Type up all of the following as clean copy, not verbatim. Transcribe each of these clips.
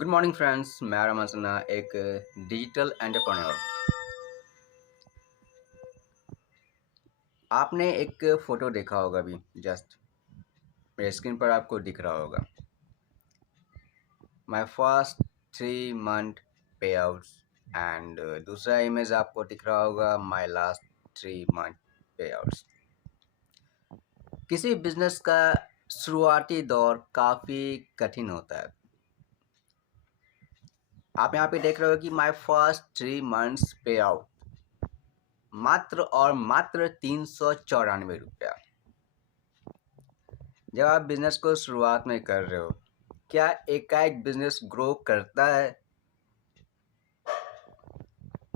Good morning friends, मैं रमन सिन्हा, एक digital entrepreneur. आपने एक फ़ोटो देखा होगा अभी जस्ट मेरे स्क्रीन पर आपको दिख रहा होगा। माय फर्स्ट 3 मंथ पे आउट्स एंड दूसरा इमेज आपको दिख रहा होगा माय लास्ट 3 मंथ पे आउट्स। किसी बिजनेस का शुरुआती दौर काफ़ी कठिन होता है। आप यहाँ पे देख रहे हो कि माय फर्स्ट 3 मंथ्स पे आउट मात्र और मात्र 394 रुपया। जब आप बिजनेस को शुरुआत में कर रहे हो, क्या एकाएक बिजनेस ग्रो करता है?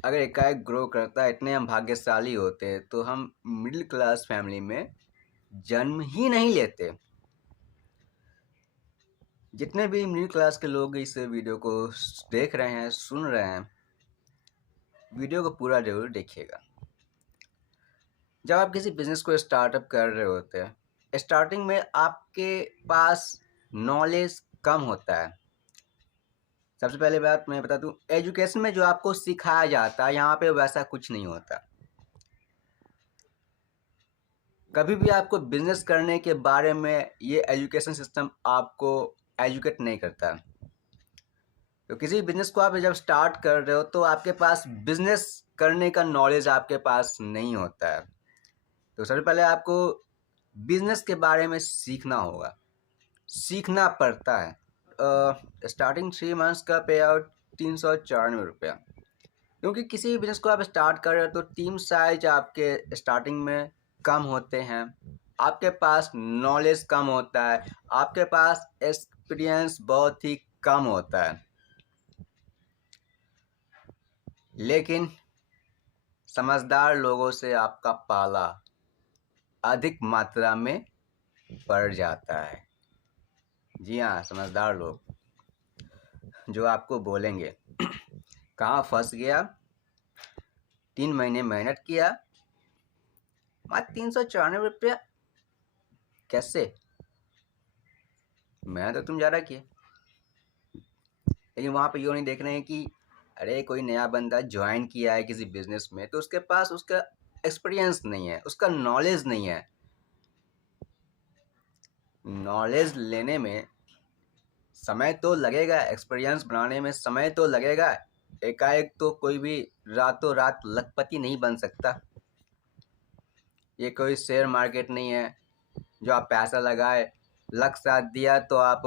अगर एकाएक ग्रो करता है, इतने हम भाग्यशाली होते हैं तो हम मिडिल क्लास फैमिली में जन्म ही नहीं लेते। जितने भी मिडिल क्लास के लोग इस वीडियो को देख रहे हैं, सुन रहे हैं, वीडियो को पूरा जरूर देखिएगा। जब आप किसी बिजनेस को स्टार्टअप कर रहे होते हैं, स्टार्टिंग में आपके पास नॉलेज कम होता है। सबसे पहले बात मैं बता दूं, एजुकेशन में जो आपको सिखाया जाता है, यहाँ पे वैसा कुछ नहीं होता। कभी भी आपको बिजनेस करने के बारे में ये एजुकेशन सिस्टम आपको एजुकेट नहीं करता। तो किसी बिजनेस को आप जब स्टार्ट कर रहे हो तो आपके पास बिजनेस करने का नॉलेज आपके पास नहीं होता है। तो सबसे पहले आपको बिजनेस के बारे में सीखना होगा, सीखना पड़ता है। स्टार्टिंग 3 मंथ्स का पे आउट 394 रुपया। क्योंकि किसी भी बिजनेस को आप स्टार्ट कर रहे हो तो टीम साइज आपके स्टार्टिंग में कम होते हैं, आपके पास नॉलेज कम होता है, आपके पास एक्सपीरियंस बहुत ही कम होता है। लेकिन समझदार लोगों से आपका पाला अधिक मात्रा में पड़ जाता है। जी हाँ, समझदार लोग जो आपको बोलेंगे कहाँ फंस गया, 3 महीने मेहनत किया, मात्र 394 रुपया कैसे? मैं तो तुम ज़्यादा किए। लेकिन वहाँ पे ये नहीं देख रहे हैं कि अरे कोई नया बंदा ज्वाइन किया है किसी बिजनेस में तो उसके पास उसका एक्सपीरियंस नहीं है, उसका नॉलेज नहीं है। नॉलेज लेने में समय तो लगेगा, एक्सपीरियंस बनाने में समय तो लगेगा। एकाएक तो कोई भी रातों रात लखपति नहीं बन सकता। ये कोई शेयर मार्केट नहीं है जो आप पैसा लगाए, लक साथ दिया तो आप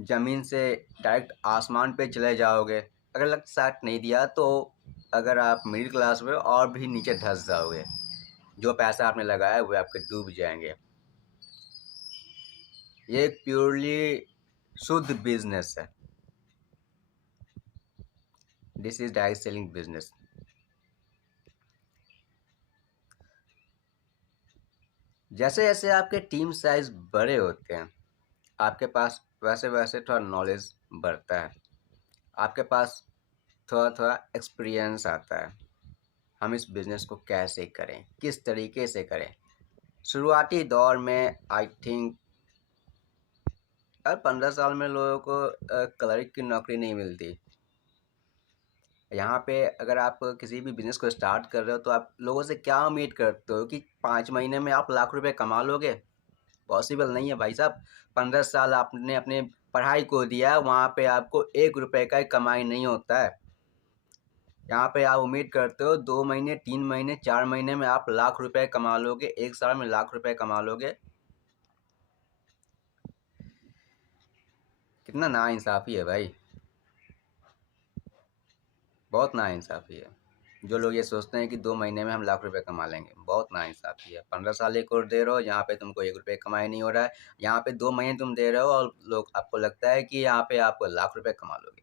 ज़मीन से डायरेक्ट आसमान पे चले जाओगे। अगर लक साथ नहीं दिया तो अगर आप मिडिल क्लास में और भी नीचे धंस जाओगे। जो पैसा आपने लगाया वो आपके डूब जाएंगे। ये एक प्योरली शुद्ध बिजनेस है। This is direct selling business. जैसे जैसे आपके टीम साइज बड़े होते हैं, आपके पास वैसे वैसे थोड़ा नॉलेज बढ़ता है, आपके पास थोड़ा थोड़ा एक्सपीरियंस आता है। हम इस बिज़नेस को कैसे करें, किस तरीके से करें। शुरुआती दौर में आई थिंक हर 15 साल में लोगों को क्लर्क की नौकरी नहीं मिलती। यहाँ पे अगर आप किसी भी बिज़नेस को स्टार्ट कर रहे हो तो आप लोगों से क्या उम्मीद करते हो कि 5 महीने में आप लाख रुपए कमा लोगे? पॉसिबल नहीं है भाई साहब। 15 साल आपने अपने पढ़ाई को दिया, वहाँ पे आपको 1 रुपए का कमाई नहीं होता है। यहाँ पे आप उम्मीद करते हो 2 महीने, 3 महीने, 4 महीने में आप लाख रुपए कमा लोगे, 1 साल में लाख रुपए कमा लोगे। कितना नाइंसाफ़ी है भाई, बहुत नाइंसाफ़ी है। जो लोग ये सोचते हैं कि 2 महीने में हम लाख रुपए कमा लेंगे, बहुत नाइंसाफ़ी है। 15 साल एक और दे रहे हो, यहाँ पे तुमको 1 रुपये कमाई नहीं हो रहा है। यहाँ पे 2 महीने तुम दे रहे हो और लोग आपको लगता है कि यहाँ पे आप लाख रुपए कमा लोगे।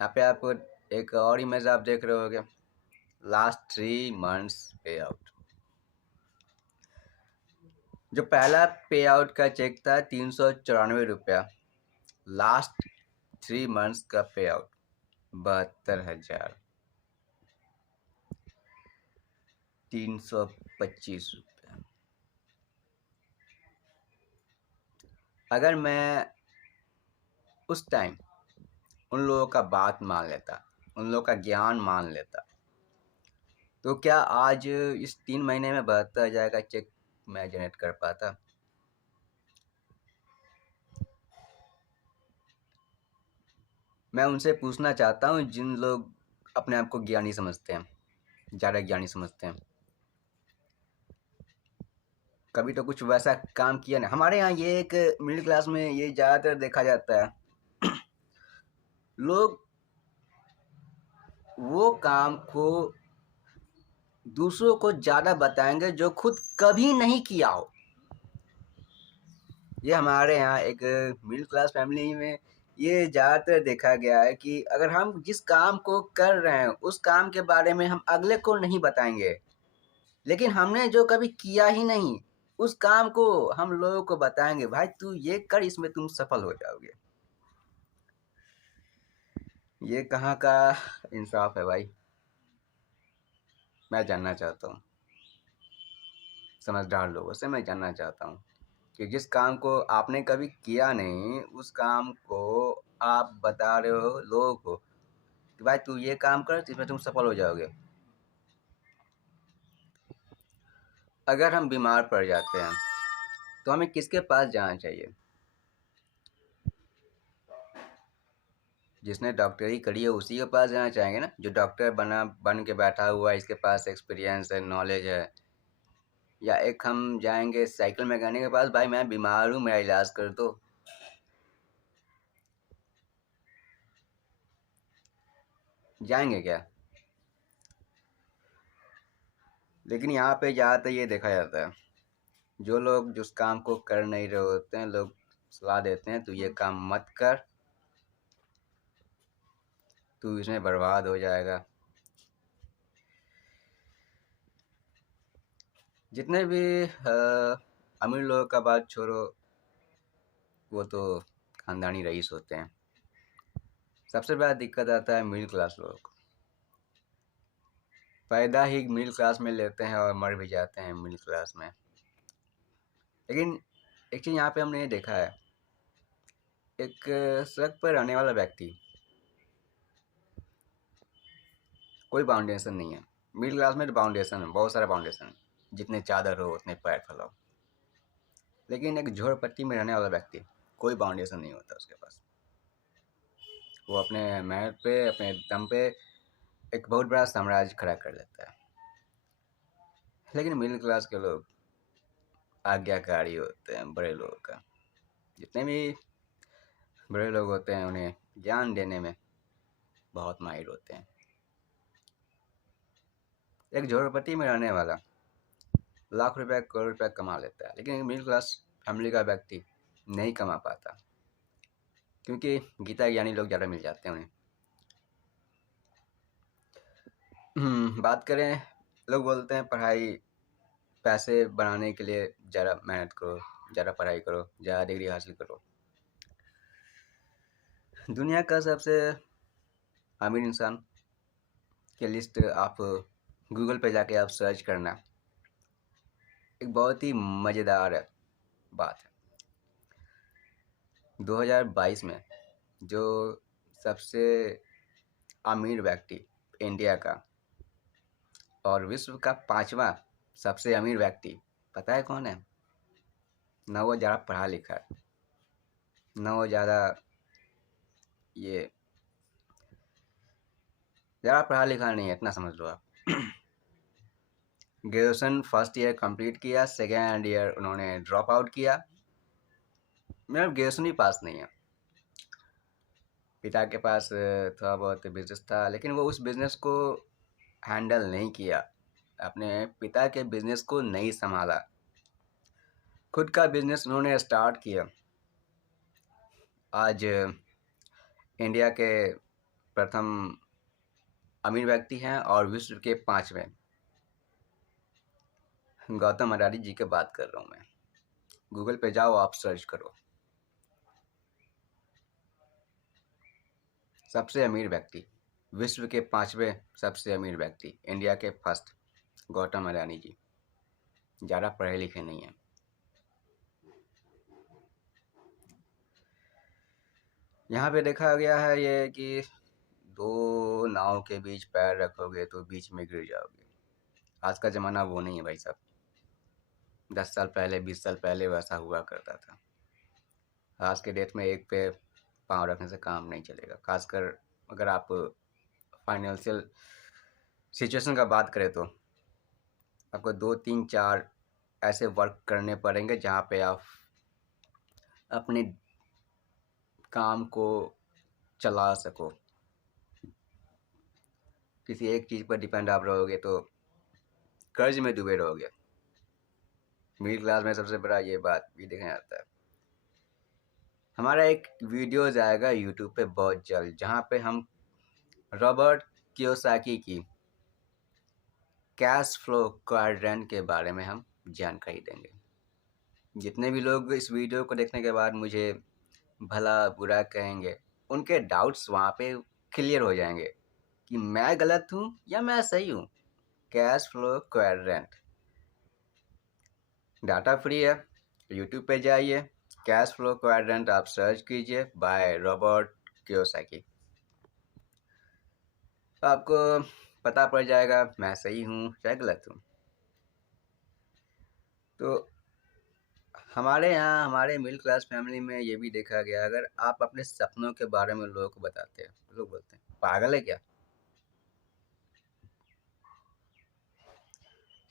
यहाँ पे आप एक और इमेज आप देख रहे होगे, लास्ट 3 मंथ्स पे आउट। जो पहला पे आउट का चेक था 394 रुपया, लास्ट 3 मंथ्स का पे आउट 72,325 रुपया। अगर मैं उस टाइम उन लोगों का बात मान लेता, उन लोगों का ज्ञान मान लेता, तो क्या आज इस 3 महीने में 72,000 का चेक मैं जनरेट कर पाता? मैं उनसे पूछना चाहता हूँ जिन लोग अपने आप को ज्ञानी समझते हैं, ज़्यादा ज्ञानी समझते हैं। कभी तो कुछ वैसा काम किया नहीं। हमारे यहाँ ये एक मिडिल क्लास में ये ज़्यादातर देखा जाता है। लोग वो काम को दूसरों को ज़्यादा बताएंगे जो खुद कभी नहीं किया हो। ये हमारे यहाँ एक मिडिल क्लास फैमिली में ये ज़्यादातर देखा गया है कि अगर हम जिस काम को कर रहे हैं उस काम के बारे में हम अगले को नहीं बताएंगे, लेकिन हमने जो कभी किया ही नहीं उस काम को हम लोगों को बताएंगे, भाई तू ये कर, इसमें तुम सफल हो जाओगे। ये कहाँ का इंसाफ है भाई? मैं जानना चाहता हूँ, समझदार लोगों से मैं जानना चाहता हूँ कि जिस काम को आपने कभी किया नहीं उस काम को आप बता रहे हो लोगों को कि भाई तू ये काम कर, इसमें तुम सफल हो जाओगे। अगर हम बीमार पड़ जाते हैं तो हमें किसके पास जाना चाहिए? जिसने डॉक्टरी करी है उसी के पास जाना चाहेंगे ना। जो डॉक्टर बन के बैठा हुआ है, इसके पास एक्सपीरियंस है, नॉलेज है। या एक हम जाएंगे साइकिल मैकेनिक के पास, भाई मैं बीमार हूँ मेरा इलाज कर दो। जाएंगे क्या? लेकिन यहाँ पे ज़्यादातर ये देखा जाता है, जो लोग जिस काम को कर नहीं रहे होते हैं लोग सलाह देते हैं तू ये काम मत कर, तू इसमें बर्बाद हो जाएगा। जितने भी अमीर लोगों का बात छोड़ो, वो तो खानदानी रईस होते हैं। सबसे बड़ा दिक्कत आता है मिडिल क्लास लोगों को। पैदा ही मिडिल क्लास में लेते हैं और मर भी जाते हैं मिडिल क्लास में। लेकिन एक चीज़ यहाँ पे हमने ये देखा है, एक सड़क पर रहने वाला व्यक्ति, कोई बाउंडेशन नहीं है। मिडिल क्लास में तो बाउंडेशन है, बहुत सारा बाउंडेशन है, जितने चादर हो उतने पैर फैलाओ। लेकिन एक झोपड़पट्टी में रहने वाला व्यक्ति, कोई बाउंडेशन नहीं होता उसके पास। वो अपने मेहनत पे, अपने दम पे एक बहुत बड़ा साम्राज्य खड़ा कर लेता है। लेकिन मिडिल क्लास के लोग आज्ञाकारी होते हैं बड़े लोगों का। जितने भी बड़े लोग होते हैं उन्हें ज्ञान देने में बहुत माहिर होते हैं। एक झोपड़पट्टी में रहने वाला लाख रुपया करोड़ रुपया कमा लेता है, लेकिन एक मिडिल क्लास फैमिली का व्यक्ति नहीं कमा पाता, क्योंकि गीता ज्ञानी लोग ज़्यादा मिल जाते हैं उन्हें। बात करें, लोग बोलते हैं पढ़ाई पैसे बनाने के लिए ज़्यादा मेहनत करो, ज़्यादा पढ़ाई करो, ज़्यादा डिग्री हासिल करो। दुनिया का सबसे अमीर इंसान की लिस्ट आप गूगल पे जाके आप सर्च करना, एक बहुत ही मज़ेदार बात है। 2022 में जो सबसे अमीर व्यक्ति इंडिया का और विश्व का 5वां सबसे अमीर व्यक्ति, पता है कौन है? ना वो ज़्यादा पढ़ा लिखा है, ना वो ज़्यादा ये ज़्यादा पढ़ा लिखा नहीं है, इतना समझ लो आप। ग्रेजुएशन फर्स्ट ईयर कंप्लीट किया, सेकेंड ईयर उन्होंने ड्रॉप आउट किया। मेरा ग्रेजुएशन भी पास नहीं है। पिता के पास थोड़ा बहुत बिजनेस था, लेकिन वो उस बिजनेस को हैंडल नहीं किया, अपने पिता के बिजनेस को नहीं संभाला, खुद का बिजनेस उन्होंने स्टार्ट किया। आज इंडिया के प्रथम अमीर व्यक्ति हैं और विश्व के 5वें। गौतम अडानी जी की बात कर रहा हूँ मैं। गूगल पे जाओ, आप सर्च करो, सबसे अमीर व्यक्ति, विश्व के 5वें सबसे अमीर व्यक्ति, इंडिया के फर्स्ट गौतम अडानी जी। ज़्यादा पढ़े लिखे नहीं हैं। यहाँ पे देखा गया है ये कि दो नाव के बीच पैर रखोगे तो बीच में गिर जाओगे। आज का ज़माना वो नहीं है भाई साहब। 10 साल पहले 20 साल पहले वैसा हुआ करता था। आज के डेट में एक पे पाँव रखने से काम नहीं चलेगा। खासकर अगर आप फाइनेंशियल सिचुएशन का बात करें तो आपको 2 3 4 ऐसे वर्क करने पड़ेंगे जहाँ पे आप अपने काम को चला सको। किसी एक चीज़ पर डिपेंड आप रहोगे तो कर्ज में डूबे रहोगे। मिडिल क्लास में सबसे बड़ा ये बात भी देखा जाता है। हमारा एक वीडियो जाएगा यूट्यूब पे बहुत जल्द, जहाँ पे हम रॉबर्ट कियोसाकी की कैश फ्लो क्वाड्रेंट के बारे में हम जानकारी देंगे। जितने भी लोग इस वीडियो को देखने के बाद मुझे भला बुरा कहेंगे, उनके डाउट्स वहाँ पे क्लियर हो जाएंगे कि मैं गलत हूँ या मैं सही हूँ। Cash flow quadrant data free है, यूट्यूब पे जाइए, कैश फ्लो क्वाड्रेंट आप सर्च कीजिए बाय रॉबर्ट कियोसाकी। आपको पता पड़ जाएगा मैं सही हूँ या गलत हूँ। तो हमारे यहाँ हमारे मिडिल क्लास फैमिली में ये भी देखा गया, अगर आप अपने सपनों के बारे में लोगों को बताते हैं, लोग बोलते हैं पागल है क्या।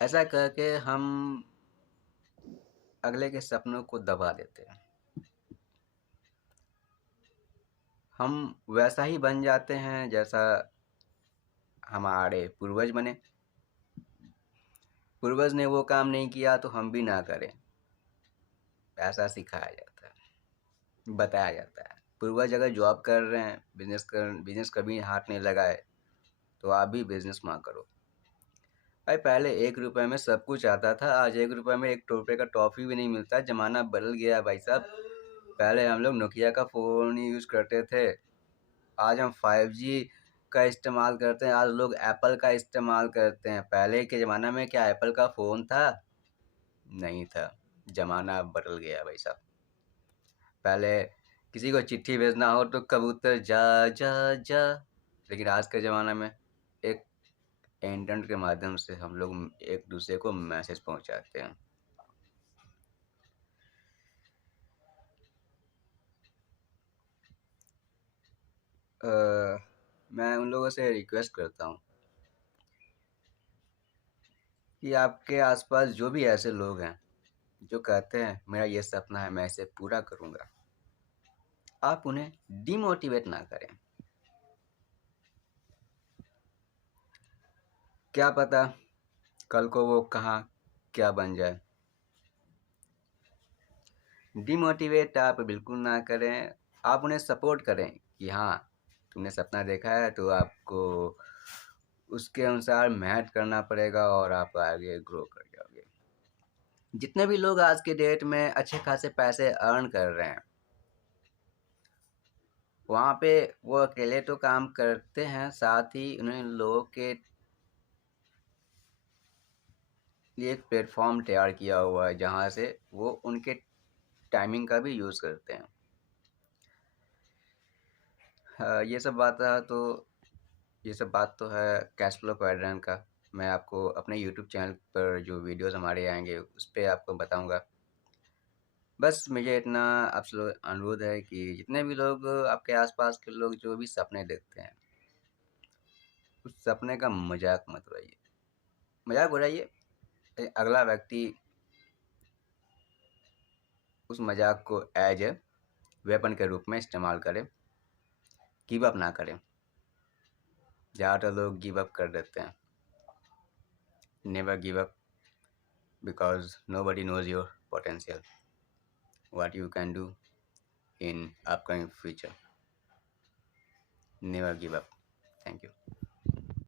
ऐसा करके हम अगले के सपनों को दबा देते हैं। हम वैसा ही बन जाते हैं जैसा हमारे पूर्वज बने। पूर्वज ने वो काम नहीं किया तो हम भी ना करें, ऐसा सिखाया जाता है, बताया जाता है। पूर्वज अगर जॉब कर रहे हैं, बिजनेस कभी हाथ नहीं लगाए तो आप भी बिजनेस माँ करो। भाई पहले 1 रुपए में सब कुछ आता था, आज 1 रुपए में 1 रुपए का टॉफ़ी भी नहीं मिलता। ज़माना बदल गया भाई साहब। पहले हम लोग नोकिया का फ़ोन यूज़ करते थे, आज हम 5G का इस्तेमाल करते हैं। आज लोग एप्पल का इस्तेमाल करते हैं। पहले के ज़माना में क्या एप्पल का फ़ोन था? नहीं था। ज़माना बदल गया भाई साहब। पहले किसी को चिट्ठी भेजना हो तो कबूतर जा जा जा, लेकिन आज के ज़माना में एक इंटरनेट के माध्यम से हम लोग एक दूसरे को मैसेज पहुंचाते हैं। मैं उन लोगों से रिक्वेस्ट करता हूँ कि आपके आसपास जो भी ऐसे लोग हैं जो कहते हैं मेरा ये सपना है, मैं इसे पूरा करूँगा, आप उन्हें डिमोटिवेट ना करें। क्या पता कल को वो कहाँ क्या बन जाए। डिमोटिवेट आप बिल्कुल ना करें, आप उन्हें सपोर्ट करें कि हाँ तुमने सपना देखा है तो आपको उसके अनुसार मेहनत करना पड़ेगा और आप आगे ग्रो कर जाओगे। जितने भी लोग आज के डेट में अच्छे खासे पैसे अर्न कर रहे हैं, वहाँ पे वो अकेले तो काम करते हैं, साथ ही उन्हें लोगों के लिए एक प्लेटफॉर्म तैयार किया हुआ है जहाँ से वो उनके टाइमिंग का भी यूज़ करते हैं। ये सब बात है तो ये सब बात तो है कैश फ्लो क्वाड्रेंट का। मैं आपको अपने यूट्यूब चैनल पर जो वीडियोस हमारे आएंगे उस पर आपको बताऊंगा। बस मुझे इतना आपसे अनुरोध है कि जितने भी लोग आपके आसपास के लोग जो भी सपने देखते हैं, उस सपने का मजाक मत उड़ाइए। मजाक उड़ाइए, अगला व्यक्ति उस मजाक को एज ए वेपन के रूप में इस्तेमाल करे। गिव अप ना करें। ज़्यादातर लोग गिव अप कर देते हैं। Never give up because nobody knows your potential, what you can do in upcoming future. Never give up. Thank you.